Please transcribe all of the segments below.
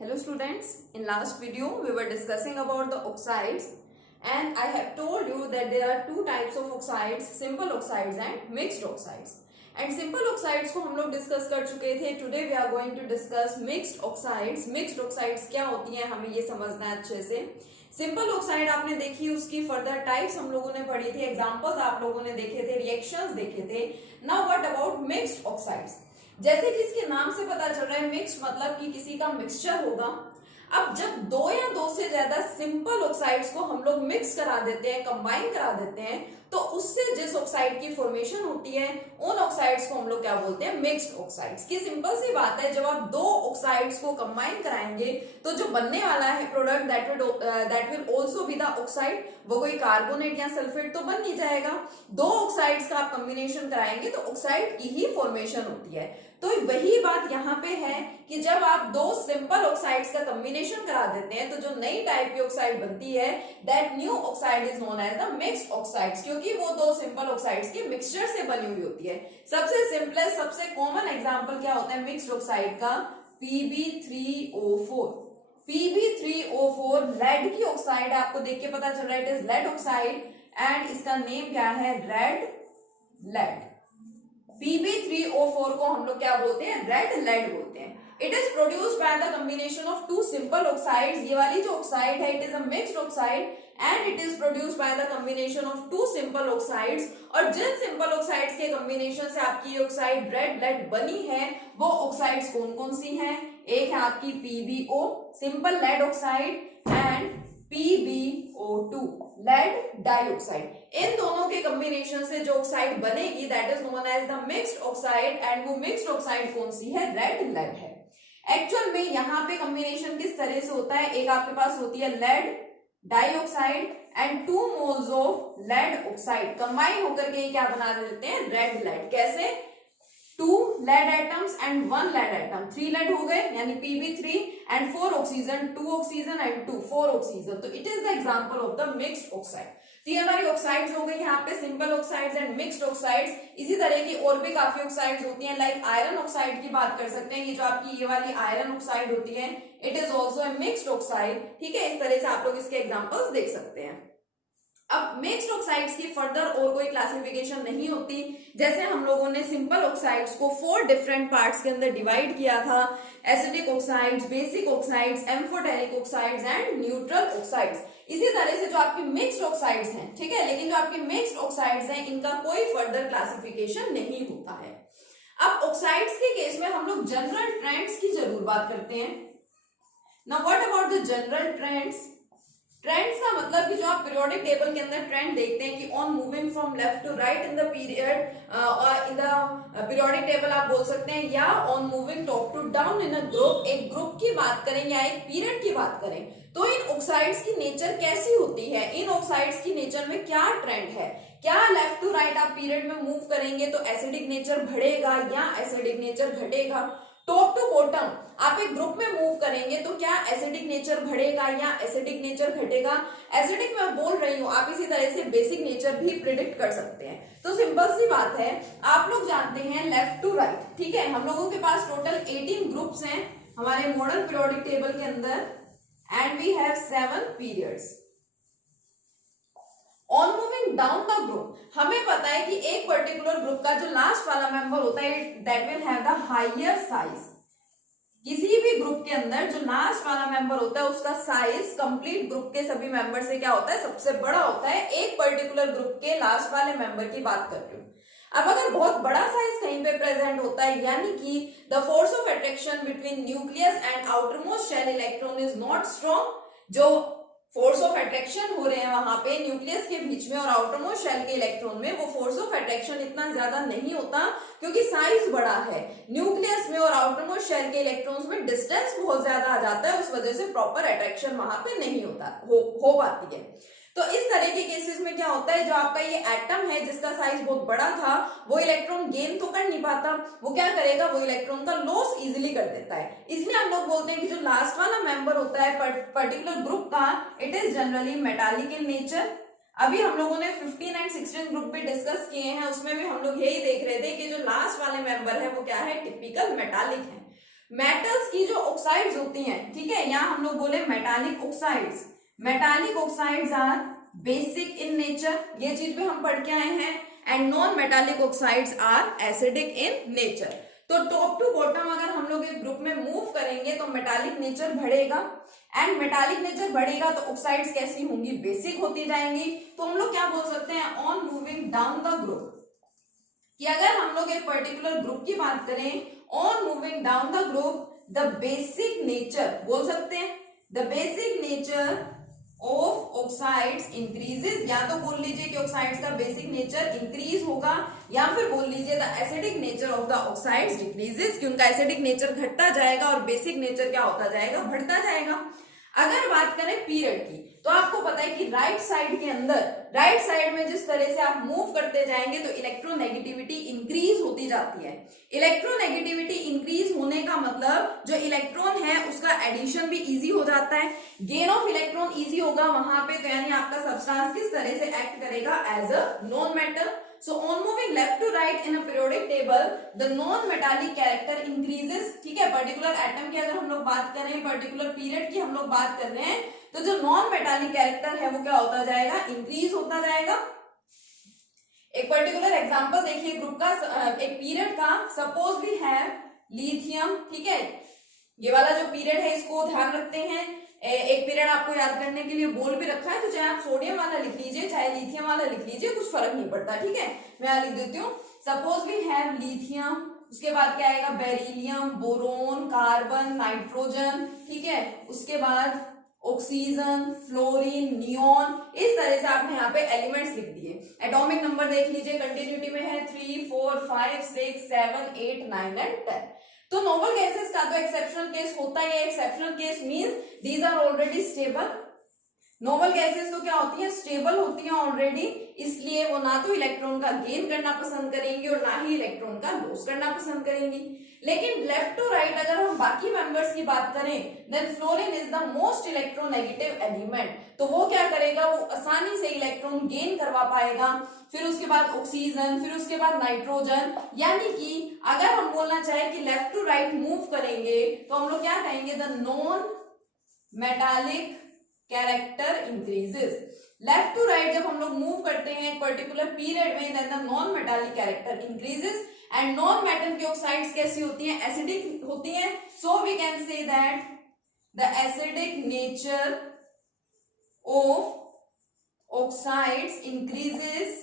Hello students, in last video we were discussing about the oxides and I have told you that there are two types of oxides, simple oxides and mixed oxides. And simple oxides को हम लोग discuss कर चुके थे. Today we are going to discuss mixed oxides. Mixed oxides क्या होती हैं हमें ये समझना है अच्छे से. सिंपल ऑक्साइड आपने देखी, उसकी फर्दर टाइप्स हम लोगों ने पढ़ी थी, एग्जांपल्स आप लोगों ने देखे थे, रिएक्शंस देखे थे. Now what about mixed oxides. जैसे कि इसके नाम से पता चल रहा है मिक्स मतलब कि किसी का मिक्सचर होगा. अब जब दो या दो से ज्यादा सिंपल ऑक्साइड्स को हम लोग मिक्स करा देते हैं, कंबाइन करा देते हैं, तो उससे जिस ऑक्साइड की फॉर्मेशन होती है उन ऑक्साइड्स को हम लोग क्या बोलते हैं, मिक्स्ड ऑक्साइड्स. की सिंपल सी बात है, जब आप दो ऑक्साइड्स को कंबाइन कराएंगे तो जो बनने वाला है product that will also be the oxide, वो कोई कार्बोनेट या सल्फेट तो बन नहीं जाएगा. दो ऑक्साइड्स का आप कॉम्बिनेशन कराएंगे तो ऑक्साइड की ही फॉर्मेशन होती है. तो वही बात यहाँ पे है कि जब आप दो सिंपल ऑक्साइड्स का कॉम्बिनेशन करा देते हैं तो जो नई टाइप की ऑक्साइड बनती है, that new oxide is known as the mixed oxides, क्योंकि वो दो सिंपल ऑक्साइड्स के मिक्सचर से बनी हुई होती है. सबसे सिंपलेस्ट, सबसे कॉमन एग्जांपल क्या होता है मिक्स्ड ऑक्साइड का, Pb3O4. Pb3O4 लेड की ऑक्साइड है, आपको देख के पता चल रहा है it is lead oxide and इसका नेम क्या है, रेड लेड. Pb3O4 को हम लोग क्या बोलते हैं, रेड लेड बोलते हैं. It is produced by the combination of two simple oxides. ये वाली जो ऑक्साइड है it is a mixed oxide and it is produced by the combination of two simple oxides. और जिन सिंपल ऑक्साइड्स के combination से आपकी ये ऑक्साइड रेड लेड बनी है वो ऑक्साइड्स कौन कौन सी हैं, एक है आपकी PbO simple lead oxide and PbO2 lead dioxide. इन दोनों के कॉम्बिनेशन से जो ऑक्साइड बनेगी that is known as the mixed oxide and वो मिक्स्ड ऑक्साइड कौन सी है, रेड लेड है. एक्चुअल में यहाँ पे कॉम्बिनेशन किस तरह से होता है, एक आपके पास होती है lead dioxide and 2 moles of lead oxide combine होकर के क्या बना देते हैं, रेड लेड. कैसे, 2 lead atoms and 1 lead atom, 3 lead हो गए यानी Pb3 and 4 oxygen, 2 oxygen and 4 oxygen. तो it is the example of the mixed oxide. तो ये हमारी ऑक्साइड्स हो गई यहाँ पे, simple oxides and mixed oxides. इसी तरह की और भी काफी ऑक्साइड्स होती हैं, लाइक आयरन ऑक्साइड की बात कर सकते हैं. ये जो आपकी ये वाली आयरन ऑक्साइड होती है it is also a mixed oxide. ठीक है, इस तरह से आप लोग इसके एग्जाम्पल्स देख सकते हैं. अब मिक्स्ड ऑक्साइड्स की फर्दर और कोई क्लासिफिकेशन नहीं होती. जैसे हम लोगों ने सिंपल ऑक्साइड्स को 4 डिफरेंट पार्ट्स के अंदर डिवाइड किया था, acidic oxides, basic oxides, amphoteric oxides and neutral oxides. इसी तरह से जो आपकी मिक्स्ड ऑक्साइड्स हैं, ठीक है, लेकिन जो आपकी मिक्स्ड ऑक्साइड्स हैं इनका कोई फर्दर क्लासिफिकेशन नहीं होता है. अब ऑक्साइड्स के केस में हम लोग जनरल ट्रेंड्स की जरूर बात करते हैं. Now what about the general trends. Trends का मतलब कि जो आप पीरियोडिक टेबल के अंदर ट्रेंड देखते हैं कि on moving from left to right in the period और इन द पीरियोडिक टेबल आप बोल सकते हैं, या on moving top to down in a group, एक ग्रुप की बात करें या एक पीरियड की बात करें, तो इन ऑक्साइड्स की नेचर कैसी होती है, इन ऑक्साइड्स की नेचर में क्या ट्रेंड है. क्या लेफ्ट टू राइट आप पीरियड में मूव करेंगे तो एसिडिक नेचर बढ़ेगा या एसिडिक नेचर घटेगा. टॉप टू बॉटम आप एक ग्रुप में मूव करेंगे तो क्या एसिडिक नेचर बढ़ेगा या एसिडिक नेचर घटेगा. एसिडिक मैं बोल रही हूं, आप इसी तरह से बेसिक नेचर भी प्रिडिक्ट कर सकते हैं. तो सिंपल सी बात है, आप लोग जानते हैं लेफ्ट टू राइट, ठीक है, हम लोगों के पास टोटल 18 ग्रुप्स हैं हमारे मॉडर्न पीरियोडिक टेबल के अंदर and we have 7 periods. On moving down the group हमें पता है कि एक पर्टिकुलर ग्रुप का जो लास्ट वाला मेंबर होता है that will have the higher size. किसी भी ग्रुप के अंदर जो लास्ट वाला मेंबर होता है उसका साइज कंप्लीट ग्रुप के सभी मेंबर से क्या होता है, सबसे बड़ा होता है. एक पर्टिकुलर ग्रुप के लास्ट वाले मेंबर की बात कर रही हूं. अब अगर बहुत बड़ा साइज कहीं पे प्रेजेंट होता है यानी कि the force of attraction between nucleus and outermost shell electron is not strong. जो फोर्स ऑफ अट्रैक्शन हो रहे हैं वहां पे न्यूक्लियस के बीच में और आउटरमोस्ट शेल के इलेक्ट्रॉन में, वो फोर्स ऑफ अट्रैक्शन इतना ज्यादा नहीं होता क्योंकि साइज बड़ा है. न्यूक्लियस में और आउटरमोस्ट शेल के इलेक्ट्रॉन्स में डिस्टेंस बहुत ज्यादा आ जाता है, उस वजह से प्रॉपर अट्रैक्शन वहां पे नहीं होता हो पाती है. तो इस तरह के केसेस में क्या होता है, जो आपका ये एटम है जिसका साइज बहुत बड़ा था वो इलेक्ट्रॉन गेन तो कर नहीं पाता, वो क्या करेगा, वो इलेक्ट्रॉन का लॉस इजीली कर देता है. इसलिए हम लोग बोलते हैं कि जो लास्ट वाला मेंबर होता है पर्टिकुलर ग्रुप का it is generally metallic in nature. अभी हम लोगों ने 15 एंड 16 ग्रुप भी डिस्कस किए हैं, उसमें भी हम लोग यही देख रहे थे कि जो लास्ट वाले मेंबर है वो क्या है, टिपिकल मेटालिक है. मेटल्स की जो ऑक्साइड्स होती हैं, ठीक है, यहाँ हम लोग बोले metallic oxides, metallic oxides are basic in nature, ये चीज भी हम पढ़ के आए हैं, and non metallic oxides are acidic in nature. तो टॉप टू बॉटम अगर हम लोग एक ग्रुप में मूव करेंगे तो मेटालिक नेचर बढ़ेगा, एंड मेटालिक नेचर बढ़ेगा तो ऑक्साइड्स कैसी होंगी, बेसिक होती जाएंगी। तो हम लोग क्या बोल सकते हैं, on moving down the group, कि अगर हम लोग एक पर्टिकुलर ग्रुप की बात करें, on moving down the group the basic nature बोल सकते हैं, the basic nature of oxides increases, या तो बोल लीजिए कि ऑक्साइड्स का बेसिक नेचर इंक्रीज होगा, या फिर बोल लीजिए the acidic nature of the oxides decreases, कि उनका एसिडिक नेचर घटता जाएगा और बेसिक नेचर क्या होता जाएगा, बढ़ता जाएगा। अगर बात करें पीरियड की, तो आपको पता है कि राइट साइड के अंदर, राइट साइड में जिस तरह से आप मूव करते जाएंगे तो इलेक्ट्रोनेगेटिविटी इंक्रीज होती जाती है। इलेक्ट्रोनेगेटिविटी इंक्रीज होने का मतलब जो इलेक्ट्रॉन है उसका एडिशन भी इजी हो जाता है, गेन ऑफ इलेक्ट्रॉन इजी होगा वहां पे, तो यानी आपका सब्सटेंस किस तरह से एक्ट करेगा, as a non metal. So on moving left to right in a periodic table, the non-metallic character increases, ठीक है, पर्टिकुलर एटम की अगर हम लोग बात करें, पर्टिकुलर पीरियड की हम लोग बात कर रहे हैं, तो जो नॉन मेटालिक कैरेक्टर है वो क्या होता जाएगा, इंक्रीज होता जाएगा। एक पर्टिकुलर एग्जांपल देखिए ग्रुप का, एक पीरियड का, सपोज वी हैव लिथियम, ठीक है, ये वाला जो पीरियड है इसको ध्यान रखते हैं। एक पीरियड आपको याद करने के लिए बोल भी रखा है, तो चाहे आप सोडियम वाला लिख लीजिए चाहे लिथियम वाला लिख लीजिए, कुछ फर्क नहीं पड़ता, ठीक है, मैं यहाँ लिख देती हूँ। सपोज वी हैव लिथियम, उसके बाद क्या आएगा, बेरिलियम, बोरोन, कार्बन, नाइट्रोजन, ठीक है, उसके बाद ऑक्सीजन, फ्लोरीन, नियोन, इस तरह से आपने यहाँ पे एलिमेंट्स लिख दिए। एटॉमिक नंबर देख लीजिए, कंटिन्यूटी में है 3, 4, 5, 6, 7, 8, 9 एंड 10। तो नोबल गैसेस का तो एक्सेप्शनल केस होता है, exceptional case means these are already stable. Noble gases तो क्या होती है, स्टेबल होती हैं ऑलरेडी, इसलिए वो ना तो इलेक्ट्रॉन का गेन करना पसंद करेंगी और ना ही इलेक्ट्रॉन का लॉस करना पसंद करेंगी। लेकिन लेफ्ट टू राइट अगर हम बाकी मेंबर्स की बात करें, then fluorine is the most electronegative element, तो वो क्या करेगा, वो आसानी से इलेक्ट्रॉन गेन करवा पाएगा। फिर उसके बाद ऑक्सीजन, फिर उसके बाद नाइट्रोजन, यानी कि अगर हम बोलना चाहें कि लेफ्ट टू राइट मूव करेंगे तो हम लोग क्या कहेंगे, the non metallic character increases. Left to right जब हम लोग मूव करते हैं एक पर्टिकुलर पीरियड में, then the non metallic character increases, and non metal की ऑक्साइड्स कैसी होती हैं, एसिडिक होती हैं। So we can say that the acidic nature of oxides increases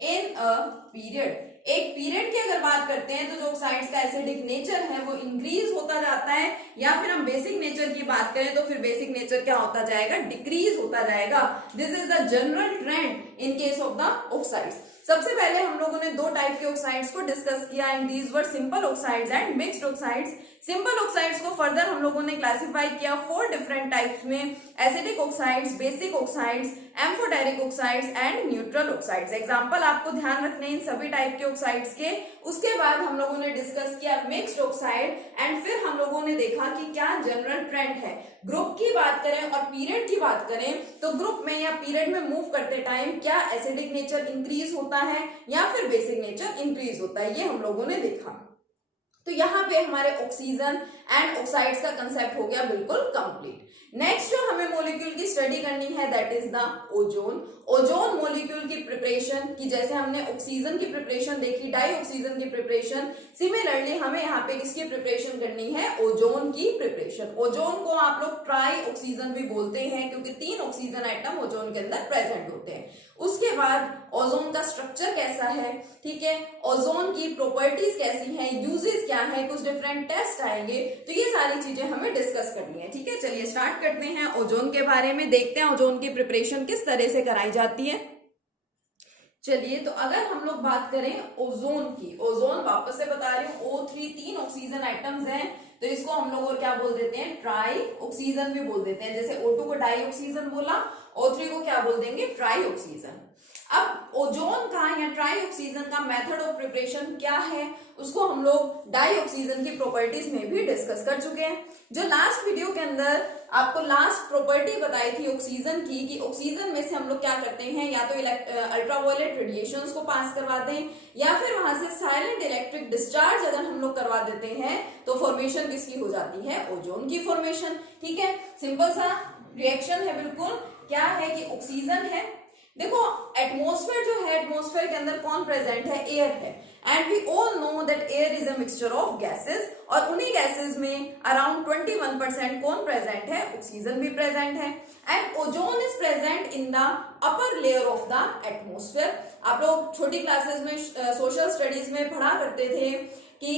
in a period. एक पीरियड की अगर बात करते हैं तो जो ऑक्साइड्स का एसिडिक नेचर है वो इंक्रीज होता जाता है, या फिर हम बेसिक नेचर की बात करें तो फिर बेसिक नेचर क्या होता जाएगा, डिक्रीज होता जाएगा। This is the general trend in case of the oxides. सबसे पहले हम लोगों ने दो टाइप के ऑक्साइड्स को डिस्कस किया, and these were simple oxides and mixed oxides. Simple oxides को फर्दर हम लोगों ने क्लासिफाई किया 4 डिफरेंट टाइप्स में, acidic oxides, basic oxides, amphoteric oxides and neutral oxides. Example आपको ध्यान रखने इन सभी टाइप के ऑक्साइड्स के। उसके बाद हम लोगों ने डिस्कस किया मिक्स्ड ऑक्साइड, एंड फिर हम लोगों ने देखा कि क्या जनरल ट्रेंड है। ग्रुप की बात करें और पीरियड की बात करें तो ग्रुप में या पीरियड में मूव करते टाइम क्या एसिडिक नेचर इंक्रीज होता है या फिर बेसिक नेचर इंक्रीज होता है, ये हम लोगों ने देखा। तो यहाँ पे हमारे ऑक्सीजन एंड ऑक्साइड्स का कंसेप्ट हो गया बिल्कुल कंप्लीट। नेक्स्ट जो हमें मॉलिक्यूल की स्टडी करनी है that is the ozone. Ozone molecule की प्रिपरेशन की, जैसे हमने ऑक्सीजन की प्रिपरेशन देखी, डाई ऑक्सीजन की प्रिपरेशन, सिमिलरली हमें यहाँ पे किसकी प्रिपरेशन करनी है, ओजोन की प्रिपरेशन। ओजोन को आप लोग ट्राई ऑक्सीजन भी बोलते हैं क्योंकि 3 ऑक्सीजन आइटम ओजोन के अंदर प्रेजेंट होते हैं। उसके बाद ओजोन का स्ट्रक्चर कैसा है, ठीक है, ओजोन की प्रॉपर्टीज कैसी हैं, यूजेस क्या है, कुछ डिफरेंट टेस्ट आएंगे, तो ये सारी चीजें हमें डिस्कस करनी है। ठीक है, चलिए स्टार्ट करते हैं ओजोन के बारे में, देखते हैं ओजोन की प्रिपरेशन किस तरह से कराई जाती है। चलिए, तो अगर हम लोग बात करें ओजोन की, ओजोन वापस से बता रही हूँ O3 3 ऑक्सीजन आइटम्स हैं, तो इसको हम लोग और क्या बोल देते हैं, ट्राई ऑक्सीजन भी बोल देते हैं। जैसे O2 को डाई ऑक्सीजन बोला, O3 को क्या बोल देंगे, ट्राई ऑक्सीजन। अब ओजोन का या ट्राई ऑक्सीजन का मेथड ऑफ प्रिपरेशन क्या है उसको हम लोग डाई ऑक्सीजन की प्रॉपर्टीज में भी डिस्कस कर चुके हैं। जो लास्ट वीडियो के अंदर आपको लास्ट प्रॉपर्टी बताई थी ऑक्सीजन की कि ऑक्सीजन में से हम लोग क्या करते हैं, या तो अल्ट्रावायलेट रेडिएशंस को पास करवाते हैं या फिर वहां से साइलेंट इलेक्ट्रिक डिस्चार्ज अगर हम लोग करवा देते हैं तो फॉर्मेशन किसकी हो जाती है, ओजोन की फॉर्मेशन। ठीक है, सिंपल सा रिएक्शन है बिल्कुल। क्या है कि ऑक्सीजन है, देखो एटमॉस्फेयर जो है, एटमॉस्फेयर के अंदर कौन प्रेजेंट है, एयर है, and we all know that air is a mixture of gases, और उन्हीं गैसेस में अराउंड 21% कौन प्रेजेंट है, ऑक्सीजन भी प्रेजेंट है, and ozone is present in the upper layer of the atmosphere. आप लोग छोटी क्लासेस में सोशल स्टडीज में पढ़ा करते थे कि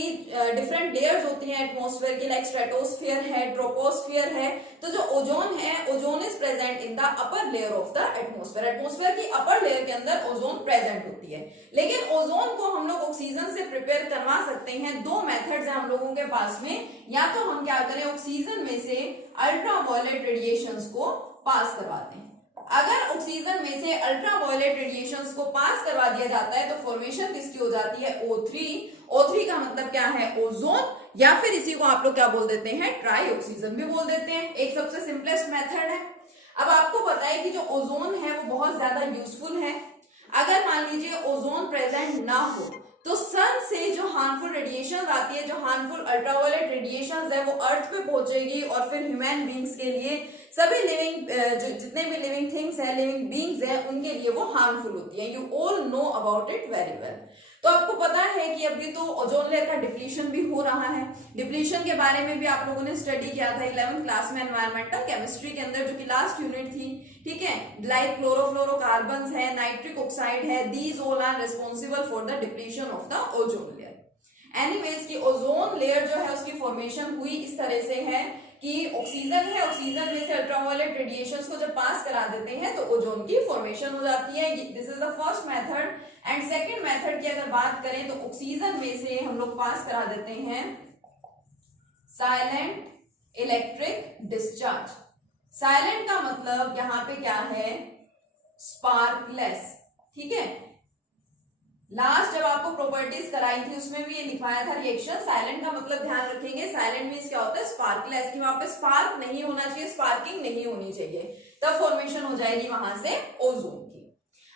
डिफरेंट लेयर्स होती हैं एटमॉस्फेयर की, लाइक स्ट्रेटोस्फेयर है, ट्रोपोस्फेयर है। तो जो ओजोन है, ozone is present in the upper layer of the atmosphere. Atmosphere की अपर लेयर के अंदर ओजोन प्रेजेंट होती है। लेकिन ओजोन को हम लोग ऑक्सीजन से प्रिपेयर करवा सकते हैं। दो मेथड्स हैं हम लोगों के पास में, या तो हम क्या करें, ऑक्सीजन में से अल्ट्रावायलेट रेडिएशंस को पास करवाते हैं। अगर ऑक्सीजन में से अल्ट्रावायलेट रेडिएशंस को पास करवा दिया जाता है तो फॉर्मेशन किसकी हो जाती है, O3। O3 का मतलब क्या है, ओजोन, या फिर इसी को आप लोग क्या बोल देते हैं, ट्राई ऑक्सीजन भी बोल देते हैं। एक सबसे सिंपलेस्ट मेथड है। अब आपको पता है कि जो ओजोन है वो बहुत ज्यादा यूजफुल है। अगर मान लीजिए ओजोन प्रेजेंट ना हो तो सन से जो हार्मफुल रेडिएशन आती है, जो हार्मफुल अल्ट्रावायलेट रेडिएशन है, वो अर्थ पे पहुंचेगी और फिर ह्यूमन बींग्स के लिए, सभी लिविंग जितने भी लिविंग थिंग्स है, लिविंग बींग्स है, उनके लिए वो हार्मफुल होती है। You all know about it very well. तो आपको पता है कि अभी तो ओजोन लेयर का डिप्लीशन भी हो रहा है। डिप्लीशन के बारे में भी आप लोगों ने स्टडी किया था 11th क्लास में एनवायरमेंटल केमिस्ट्री के अंदर, जो कि लास्ट यूनिट थी। ठीक है, लाइक क्लोरोफ्लोरोकार्बन्स है, नाइट्रिक ऑक्साइड है, these all are responsible for the depletion of the ozone layer. Anyways की ओजोन लेयर जो है उसकी फॉर्मेशन हुई इस तरह से है कि ऑक्सीजन है, ऑक्सीजन में से अल्ट्रावायलेट रेडिएशंस को जब पास करा देते हैं तो ओजोन की फॉर्मेशन हो जाती है। This is the first method. And second method की अगर बात करें तो ऑक्सीजन में से हम लोग पास करा देते हैं साइलेंट इलेक्ट्रिक डिस्चार्ज। साइलेंट का मतलब यहां पे क्या है, स्पार्कलेस। ठीक है, लास्ट जब आपको प्रॉपर्टीज कराई थी उसमें भी ये लिखवाया था रिएक्शन। साइलेंट का मतलब ध्यान रखेंगे, साइलेंट मींस क्या होता है, स्पार्कलेस, कि वहां पे स्पार्क नहीं होना चाहिए, स्पार्किंग नहीं होनी चाहिए, तब फॉर्मेशन हो जाएगी वहां से ओजोन की।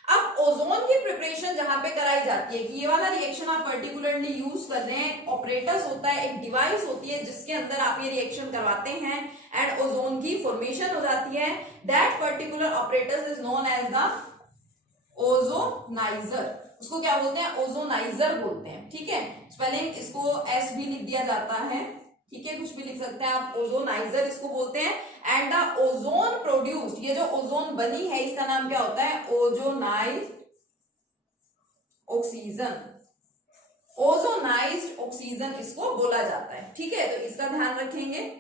अब ओजोन की प्रिपरेशन जहां पे कराई जाती है कि ये वाला रिएक्शन आप पर्टिकुलरली यूज कर रहे हैं, ऑपरेटर्स होता है, एक डिवाइस होती है जिसके अंदर आप ये रिएक्शन करवाते हैं एंड ओजोन की फॉर्मेशन हो जाती है। That particular operators is known as the ozoniser. उसको क्या बोलते हैं, ओजोनाइजर बोलते हैं। ठीक है, स्पेलिंग इसको एस भी लिख दिया जाता है, ठीक है, कुछ भी लिख सकते हैं आप, ओजोनाइजर इसको बोलते हैं। एंड द ओजोन प्रोड्यूस्ड, ये जो ओजोन बनी है इसका नाम क्या होता है, ओजोनाइज्ड ऑक्सीजन। ओजोनाइज्ड ऑक्सीजन इसको बोला जाता है। ठीक है, तो इसका ध्यान रखेंगे।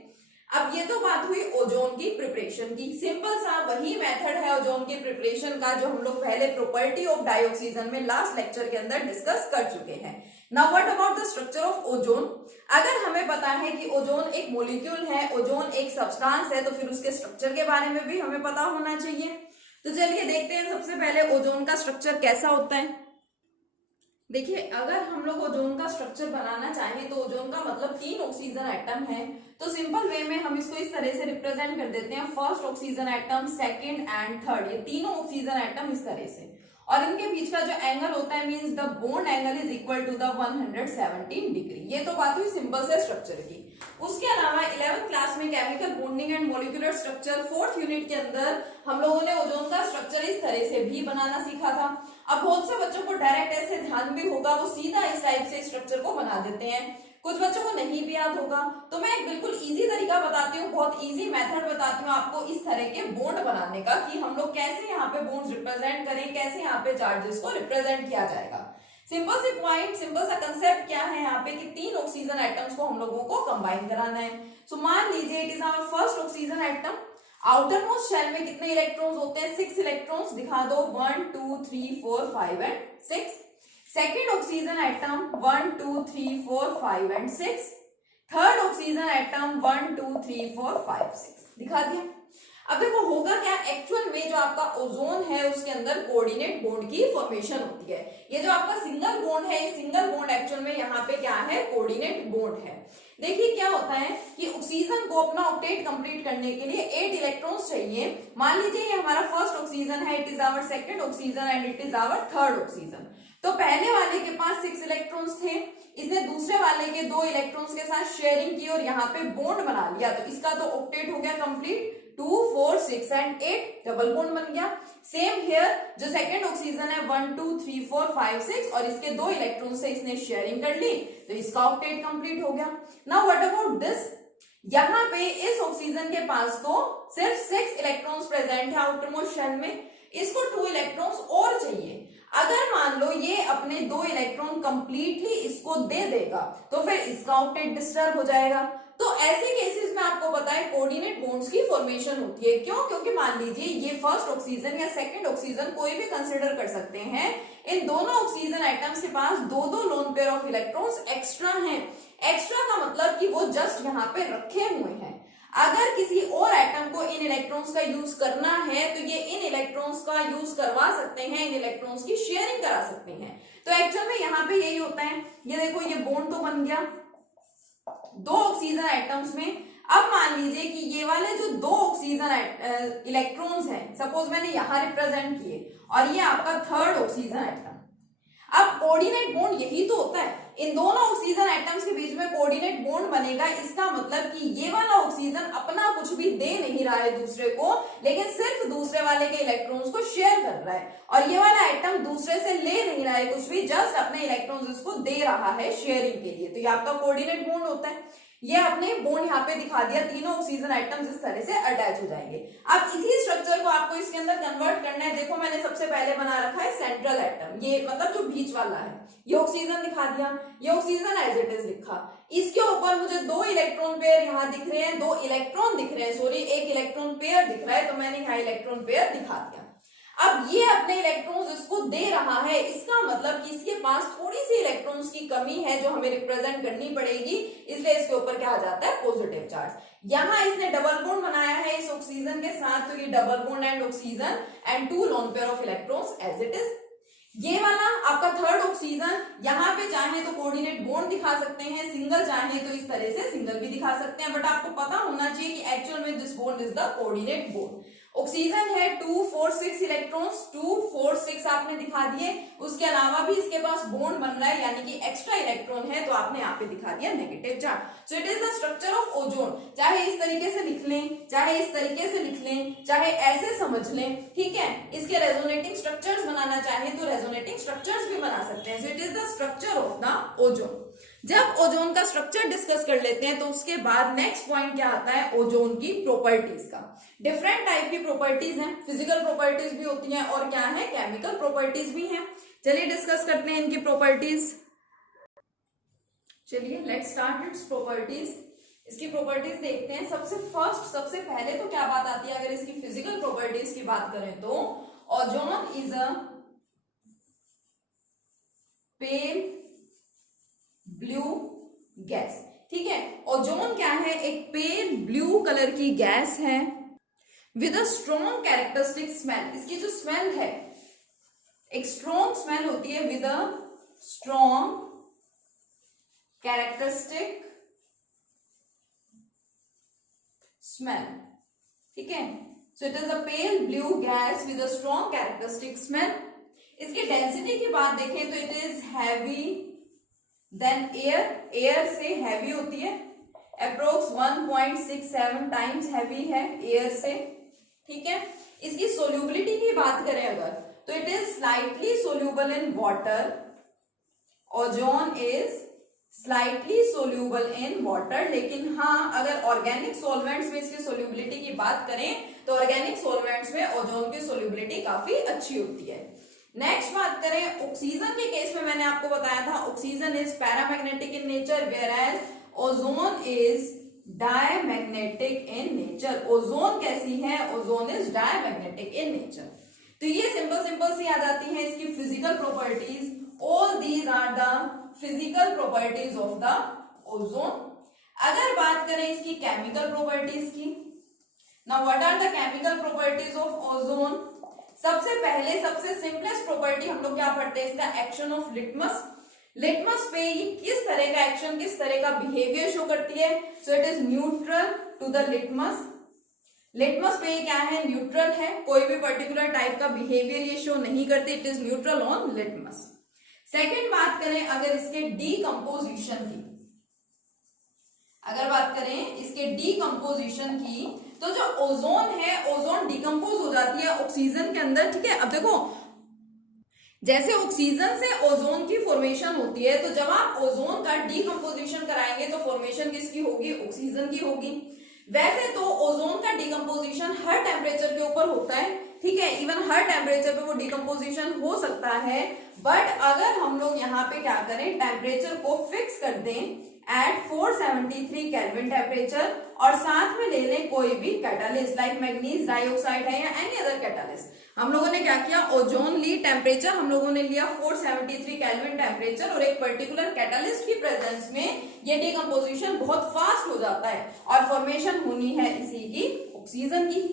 अब ये तो बात हुई ओजोन की प्रिपरेशन की। सिंपल सा वही मेथड है ओजोन की प्रिपरेशन का जो हम लोग पहले प्रॉपर्टी ऑफ डाइऑक्सीजन में लास्ट लेक्चर के अंदर डिस्कस कर चुके हैं। Now what about the structure of ozone. अगर हमें पता है कि ओजोन एक मॉलिक्यूल है, ओजोन एक सब्सटेंस है, तो फिर उसके स्ट्रक्चर के बारे में भी हमें पता होना चाहिए। तो चलिए देखते हैं सबसे पहले ओजोन का स्ट्रक्चर कैसा होता है। देखिए, अगर हम लोग ओजोन का स्ट्रक्चर बनाना चाहें तो ओजोन का मतलब 3 ऑक्सीजन एटम है। तो सिंपल वे में हम इसको इस तरह से रिप्रेजेंट कर देते हैं, first oxygen atom, second and third, ये तीनों ऑक्सीजन एटम इस तरह से, और इनके बीच का जो एंगल होता है means the bond angle is equal to the 117 degree. ये तो बात हुई सिंपल से स्ट्रक्चर की। उसके अलावा 11th क्लास में chemical bonding and molecular structure 4th unit के अंदर हम लोगों ने ओजोन का स्ट्रक्चर इस तरह से भी बनाना सीखा था। अब बहुत से बच्चों को डायरेक्ट ऐसे ध्यान भी होगा, वो सीधा इस टाइप से स्ट्रक्चर को बना देते हैं। कुछ बच्चों को नहीं भी याद होगा, तो मैं एक बिल्कुल इजी तरीका बताती हूँ, बहुत इजी मेथड बताती हूँ आपको इस तरह के बॉन्ड बनाने का, कि हम लोग कैसे यहाँ पे बॉन्ड्स रिप्रेजेंट करें, कैसे यहाँ पे चार्जेस को रिप्रेजेंट किया जाएगा। सिंपल सी पॉइंट, सिंपल सा कंसेप्ट क्या है यहाँ पे कि 3 ऑक्सीजन एटम्स को हम लोगों को कंबाइन कराना है। सो मान लीजिए it is our first oxygen atom. Outer most shell में कितने इलेक्ट्रॉन्स होते हैं, 6 इलेक्ट्रॉन्स, दिखा दो, 1 2 3 4 5 and 6। Second oxygen atom 1 2 3 4 5 and 6। Third oxygen atom 1 2 3 4 5 6, दिखा दिया। अब देखो होगा क्या, एक्चुअल में जो आपका ओजोन है उसके अंदर कोऑर्डिनेट बॉन्ड की फॉर्मेशन होती है। ये जो आपका सिंगल बॉन्ड है, ये सिंगल बॉन्ड एक्चुअल में यहाँ पे क्या है, कोऑर्डिनेट बॉन्ड है। देखिए क्या होता है कि ऑक्सीजन को अपना ऑक्टेट कंप्लीट करने के लिए 8 इलेक्ट्रॉन्स चाहिए। मान लीजिए ये हमारा फर्स्ट ऑक्सीजन है, it is our second oxygen and it is our third oxygen. तो पहले वाले के पास 6 इलेक्ट्रॉन्स थे, इसने दूसरे वाले के 2 इलेक्ट्रॉन्स के साथ शेयरिंग की और यहाँ पे बॉन्ड बना लिया, तो इसका तो ऑक्टेट हो गया कंप्लीट, 2 4 6 एंड 8 डबल बॉन्ड बन गया। सेम हियर जो सेकंड ऑक्सीजन है 1 2 3 4 5 6 और इसके 2 इलेक्ट्रॉन से इसने शेयरिंग कर ली, तो इसका ऑक्टेट कंप्लीट हो गया। नाउ व्हाट अबाउट दिस, यहाँ पे इस ऑक्सीजन के पास तो सिर्फ 6 इलेक्ट्रॉन्स प्रेजेंट है आउटरमोस्ट शेल में, इसको 2 इलेक्ट्रॉन्स और चाहिए। अगर मान लो ये अपने 2 इलेक्ट्रॉन कंप्लीटली इसको दे देगा तो फिर इसका ऑक्टेट डिस्टर्ब हो जाएगा। तो ऐसे केसेस में आपको पता है कोऑर्डिनेट बॉन्ड्स की फॉर्मेशन होती है। क्यों? क्योंकि मान लीजिए ये फर्स्ट ऑक्सीजन या सेकंड ऑक्सीजन कोई भी कंसिडर कर सकते हैं, इन दोनों ऑक्सीजन एटम्स के पास 2-2 loan pair of electrons extra हैं। एक्स्ट्रा का मतलब कि वो जस्ट यहाँ पे रखे हुए हैं। अगर किसी और एटम को इन इलेक्ट्रॉन्स का यूज करना है तो ये इन इलेक्ट्रॉन्स का यूज करवा सकते हैं, इन इलेक्ट्रॉन्स की शेयरिंग करा सकते हैं। तो एक्चुअल में यहाँ पे यही होता है। ये देखो ये बॉन्ड तो बन गया 2 ऑक्सीजन एटम्स में। अब मान लीजिए कि ये वाले जो 2 ऑक्सीजन इलेक्ट्रॉन्स हैं, सपोज मैंने यहां रिप्रेजेंट किए और ये आपका थर्ड ऑक्सीजन एटम। अब कोऑर्डिनेट बॉन्ड यही तो होता है, इन दोनों ऑक्सीजन एटम्स के बीच में कोऑर्डिनेट बॉन्ड बनेगा। इसका मतलब कि ये वाला ऑक्सीजन अपना कुछ भी दे नहीं रहा है दूसरे को, लेकिन सिर्फ दूसरे वाले के इलेक्ट्रॉन्स को शेयर कर रहा है, और ये वाला एटम दूसरे से ले नहीं रहा है कुछ भी, जस्ट अपने इलेक्ट्रॉन्स इसको दे रहा है शेयरिंग के लिए। तो ये आपका कोऑर्डिनेट बॉन्ड होता है। ये अपने बॉन्ड यहाँ पे दिखा दिया, तीनों ऑक्सीजन आइटम्स इस तरह से अटैच हो जाएंगे। अब इसी स्ट्रक्चर को आपको इसके अंदर कन्वर्ट करना है। देखो मैंने सबसे पहले बना रखा है सेंट्रल एटम, ये मतलब जो बीच वाला है, ये ऑक्सीजन दिखा दिया, ये ऑक्सीजन एज इट इज लिखा। इसके ऊपर मुझे 2 इलेक्ट्रॉन पेयर यहाँ दिख रहे हैं, 2 इलेक्ट्रॉन दिख रहे हैं, सॉरी 1 इलेक्ट्रॉन पेयर दिख रहा है, तो मैंने यहाँ इलेक्ट्रॉन पेयर दिखा दिया। अब ये अपने इलेक्ट्रॉन्स इसको दे रहा है, इसका मतलब कि इसके पास थोड़ी सी इलेक्ट्रॉन्स की कमी है जो हमें रिप्रेजेंट करनी पड़ेगी, इसलिए इसके ऊपर क्या आ जाता है, पॉजिटिव चार्ज। यहाँ इसने डबल बॉन्ड बनाया है इस ऑक्सीजन के साथ, तो ये double bond and oxygen and 2 lone pair of electrons as it is. ये वाला आपका थर्ड ऑक्सीजन, यहाँ पे चाहे तो कोऑर्डिनेट बॉन्ड दिखा सकते हैं, सिंगल चाहे तो इस तरह से सिंगल भी दिखा सकते हैं, बट आपको पता होना चाहिए कि एक्चुअल में this bond is the coordinate bond. Oxygen है 2 4 6 इलेक्ट्रॉन्स, 2 4 6 आपने दिखा दिए, उसके अलावा भी इसके पास बॉन्ड बन रहा है, यानी कि एक्स्ट्रा इलेक्ट्रॉन है, तो आपने यहाँ पे दिखा दिया negative charge. So it is the structure of ozone. चाहे इस तरीके से लिख लें, चाहे इस तरीके से लिख लें, चाहे ऐसे समझ लें, ठीक है। इसके रेजोनेटिंग स्ट्रक्चर्स बनाना चाहे तो रेजोनेटिंग स्ट्रक्चर्स भी बना सकते हैं। सो it is the structure of the ozone. जब ओजोन का स्ट्रक्चर डिस्कस कर लेते हैं तो उसके बाद नेक्स्ट पॉइंट क्या आता है, ओजोन की प्रॉपर्टीज का। डिफरेंट टाइप की प्रॉपर्टीज हैं, फिजिकल प्रॉपर्टीज भी होती हैं और क्या है, केमिकल प्रॉपर्टीज भी हैं। चलिए डिस्कस करते हैं इनकी प्रॉपर्टीज। चलिए लेट्स स्टार्ट इट्स प्रॉपर्टीज। इसकी प्रॉपर्टीज देखते हैं। सबसे पहले तो क्या बात आती है, अगर इसकी फिजिकल प्रॉपर्टीज की बात करें तो ozone is a pale blue gas, ठीक है। ओजोन क्या है, एक पेल ब्लू कलर की गैस है with a strong characteristic smell. इसकी जो स्मेल है एक स्ट्रॉन्ग स्मेल होती है, with a strong characteristic smell, ठीक है। So it is a pale blue gas with a strong characteristic smell. इसकी डेंसिटी की बात देखें तो it is heavy than air, air से हैवी होती है, अप्रोक्स 1.67 टाइम्स हैवी है एयर से, ठीक है। इसकी सोल्यूबिलिटी की बात करें अगर तो it is slightly soluble in water. Ozone is slightly soluble in water, लेकिन हाँ अगर ऑर्गेनिक सॉल्वेंट्स में इसकी सोल्यूबिलिटी की बात करें तो ऑर्गेनिक सॉल्वेंट्स में ओजोन की सोल्यूबिलिटी काफी अच्छी होती है। नेक्स्ट बात करें ऑक्सीजन के केस में, मैंने आपको बताया था oxygen is paramagnetic in nature whereas ozone is diamagnetic in nature. Ozone कैसी है, ozone is diamagnetic in nature. तो ये सिंपल सी आ जाती है इसकी physical properties. All these are the physical properties of the ozone. अगर बात करें इसकी केमिकल प्रॉपर्टीज की, now what are the chemical properties of ozone? सबसे पहले सबसे सिंपलेस्ट प्रॉपर्टी हम लोग क्या पढ़ते हैं, इसका एक्शन ऑफ लिटमस। लिटमस पे ये किस तरह का एक्शन, किस तरह का बिहेवियर शो करती है? So it is neutral to the litmus. Litmus पे ये क्या है, न्यूट्रल है, कोई भी पर्टिकुलर टाइप का बिहेवियर ये शो नहीं करती, it is neutral on litmus. Second बात करें अगर इसके डीकंपोजिशन की, अगर बात करें इसके डीकंपोजिशन की, तो जो ओजोन है, ओजोन डिकम्पोज हो जाती है ऑक्सीजन के अंदर, ठीक है। अब देखो जैसे ऑक्सीजन से ओजोन की फॉर्मेशन होती है, तो जब आप ओजोन का डीकंपोजिशन कराएंगे तो फॉर्मेशन किसकी होगी, ऑक्सीजन की होगी। वैसे तो ओजोन का डिकम्पोजिशन हर टेम्परेचर के ऊपर होता है, ठीक है, इवन हर टेम्परेचर पे वो डिकम्पोजिशन हो सकता है, बट अगर हम लोग यहाँ पे क्या करें, टेम्परेचर को फिक्स कर दें एट 473 केल्विन टेम्परेचर, और साथ में ले लें कोई भी कैटालिस्ट लाइक मैग्नीज डाइऑक्साइड है या एनी अदर कैटालिस्ट। हम लोगों ने क्या किया, ओजोन ली टेम्परेचर हम लोगों ने लिया 473 केल्विन टेम्परेचर, और एक पर्टिकुलर कैटालिस्ट की प्रेजेंस में ये डिकम्पोजिशन बहुत फास्ट हो जाता है और फॉर्मेशन होनी है इसी की, ऑक्सीजन की,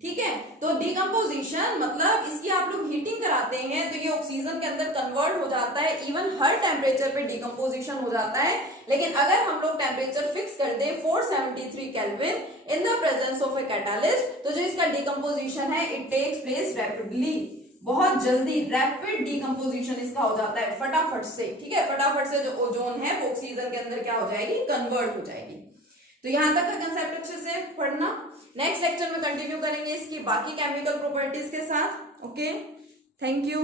ठीक है। तो डिकम्पोजिशन मतलब इसकी आप लोग हीटिंग कराते हैं तो ये ऑक्सीजन के अंदर कन्वर्ट हो जाता है, इवन हर टेम्परेचर पे डिकम्पोजिशन हो जाता है। लेकिन अगर हम लोग टेम्परेचर फिक्स कर दें 473 kelvin in the presence of a catalyst, तो जो इसका डिकम्पोजिशन है इट टेक्स प्लेस रैपिडली, बहुत जल्दी रैपिड डिकम्पोजिशन इसका हो जाता है, फटाफट से, ठीक है, फटाफट से जो ओजोन है वो ऑक्सीजन के अंदर क्या हो जाएगी, कन्वर्ट हो जाएगी। तो यहां तक का कंसेप्ट अच्छे से पढ़ना। नेक्स्ट लेक्चर में कंटिन्यू करेंगे इसकी बाकी केमिकल प्रॉपर्टीज के साथ। Okay, thank you.